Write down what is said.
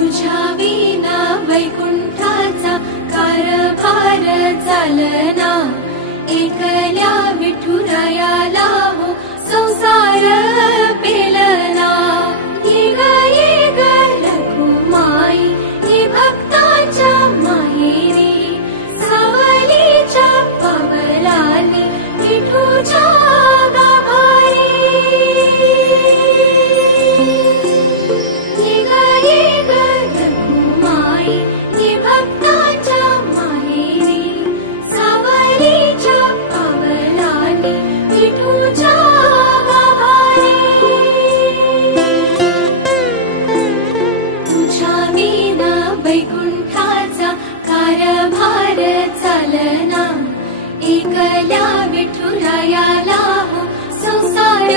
तुझ्या विना वैकुंठाचा कारभार चालना, एकल्या विठुरायाला हो संसार पेलना। ये ग रखुमाई ये भक्ताच्या माहेरी, सावलीच्या पावलांनी विठूच्या गाभारी। ये ग रखुमाई ये भक्ताच्या माहेरी, सावलीच्या पावलांनी विठूच्या गाभारी। तुझ्या विना वैकुंठाचा कारभार चालना, एकल्या विठुरायाला हो संसार